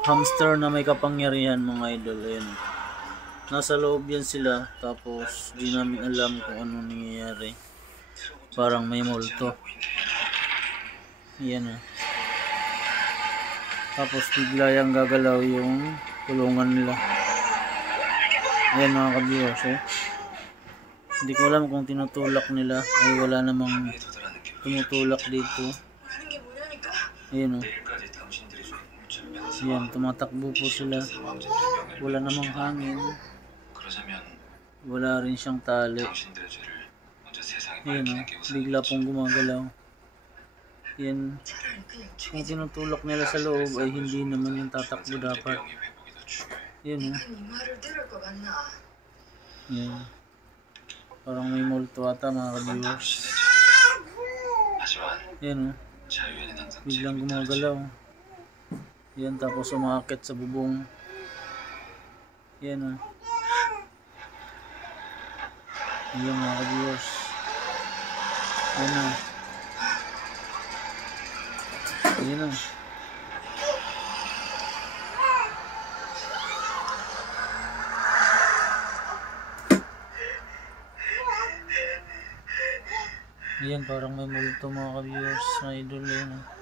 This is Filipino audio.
hamster na may kapangyarihan mga idol. Ayan. Nasa loob yan sila, tapos di namin alam kung ano nangyayari. Parang may multo. Ayan. Tapos bigla yung gagalaw yung kulungan nila. Ayan mga ka-viewers. Hindi ko alam kung tinutulak nila. Ay wala namang tumutulak dito. Ayan Ayan, tumatakbo po sila. Wala namang hangin. Wala rin siyang tali. Ayan bigla pong gumagalaw. Ayan. Kung tinutulak nila sa loob ay hindi naman yung tatakbo dapat. Ayan Ayan. Parang may multo ata mga ka-viewers. Ayan biglang gumagalaw. Ayan, tapos umakit sa bubong. Ayan Ayan mga ka-viewers. Ayan Ayan Ayan, parang may multo mga ka-viewers na idol. Ayan